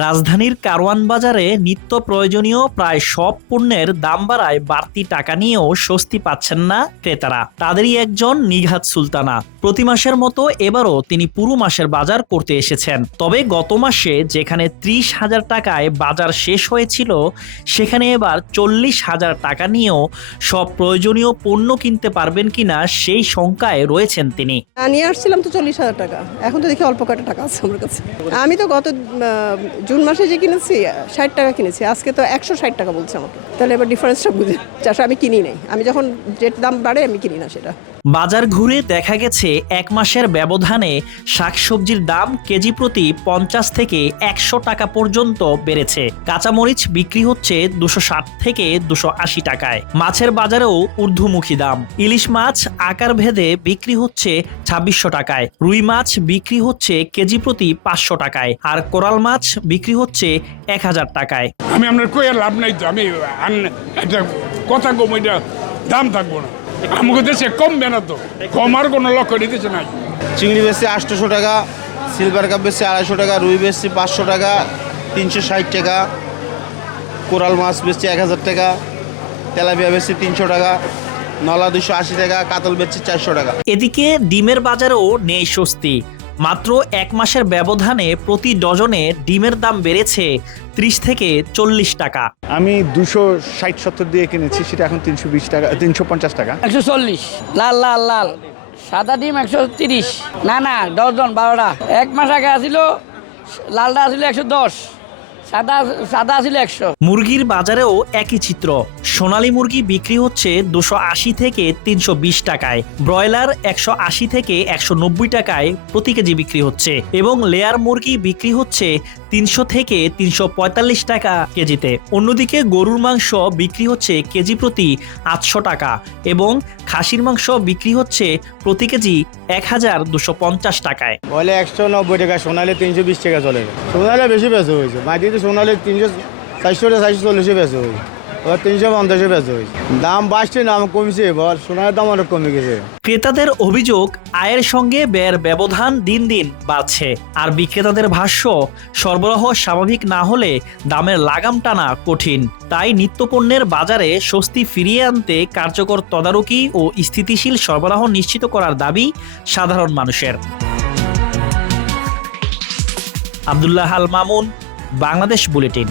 রাজধানীর কারওয়ান বাজারে নিত্য প্রয়োজনীয় প্রায় সব পণ্যের দাম বাড়ায় বাড়তি টাকা নিয়েও স্বস্তি পাচ্ছেন না ক্রেতারা। তাদেরই একজন নিঘাত সুলতানা। প্রতি মাসের মতো এবারও তিনি পুরো মাসের বাজার করতে এসেছেন। তবে গত মাসে যেখানে 30,000 টাকায় বাজার শেষ হয়েছিল, সেখানে এবার 40,000 টাকা নিয়েও সব প্রয়োজনীয় পণ্য কিনতে পারবেন কিনা সেই শঙ্কায় রয়েছেন তিনি। নিয়ে আসছিলাম তো 40,000 টাকা, এখন তো দেখি অল্প কটা টাকা আছে আমার কাছে। আমি তো গত জুন মাসে যে কিনেছি 60 টাকা কিনেছি, আজকে তো 160 টাকা বলছে আমাকে। তাহলে এবার ডিফারেন্সটা বুঝে আমি কিনি নাই। আমি যখন যে দাম বাড়ে আমি কিনি না সেটা। বাজার ঘুরে দেখা গেছে এক মাসের ব্যবধানে শাকসবজির দাম কেজি প্রতি 50 থেকে 100 টাকা পর্যন্ত বেড়েছে। কাঁচামরিচ বিক্রি হচ্ছে 260 থেকে 280 টাকায়। মাছের বাজারেও ঊর্ধ্বমুখী দাম। ইলিশ মাছ আকার ভেদে বিক্রি হচ্ছে 2600 টাকায়, রুই মাছ বিক্রি হচ্ছে কেজি প্রতি 500 টাকায়, আর কোরাল মাছ বিক্রি হচ্ছে 1000 টাকায়। আমি আপনার কইয়া লাভ নাই তো, আমি একটা কথা কম, ওইটা দাম থাকবো না। আমাকে দেশে কমবে না তো, কমার কোনো লক্ষ্য নিতেছে নাই। চিংড়ি বেশি 800 টাকা, সিলভার কাপ বেশি 250 টাকা, রুই বেশি 500 টাকা, 360 টাকা, কোরাল মাছ বেশি 1000 টাকা, তেলাপিয়া বেশি 300 টাকা, নলা 280 টাকা, কাতল বেশি 400 টাকা। এদিকে ডিমের বাজারেও নেই স্বস্তি। মাত্র এক মাসের ব্যবধানে প্রতি ডজনে ডিমের দাম বেড়েছে 30 থেকে 40 টাকা। আমি 260-70 দিয়ে কিনেছি, সেটা এখন 320 টাকা, 350 টাকা। 140 লাল লাল লাল, সাদা ডিম 130। না ডজন 12টা। এক মাস আগে আসিল লালটা আসিল 110, সাদা আসিল 100। মুরগির বাজারেও একই চিত্র। সোনালী মুরগি বিক্রি হচ্ছে 280 থেকে 320 টাকায়, ব্রয়লার 180 থেকে 190 টাকায় প্রতি কেজি বিক্রি হচ্ছে, এবং লেয়ার মুরগি বিক্রি হচ্ছে 300 থেকে 345 টাকা কেজিতে। অন্যদিকে গরুর মাংস বিক্রি হচ্ছে কেজি প্রতি 800 টাকা, এবং খাসির মাংস বিক্রি হচ্ছে প্রতি কেজি 1250 টাকায়। বলে 190 টাকা, সোনালি 320 টাকা চলে। সোনালি বেশি বেচা হয়েছে, মাটিতে সোনালি 340 বেচা হয়েছে, এবার 350 বেচা হয়েছে। দাম বাড়ছে, দাম কমছে, এবার সোনার দাম অনেক কমে গেছে। ক্রেতাদের অভিযোগ, আয়ের সঙ্গে ব্যয়ের ব্যবধান দিন দিন বাড়ছে। আর বিক্রেতাদের ভাষ্য, সরবরাহ স্বাভাবিক না হলে দামের লাগাম টানা কঠিন। তাই নিত্যপণ্যের বাজারে স্বস্তি ফিরিয়ে আনতে কার্যকর তদারকি ও স্থিতিশীল সরবরাহ নিশ্চিত করার দাবি সাধারণ মানুষের। আব্দুল্লাহ আল মামুন, বাংলাদেশ বুলেটিন।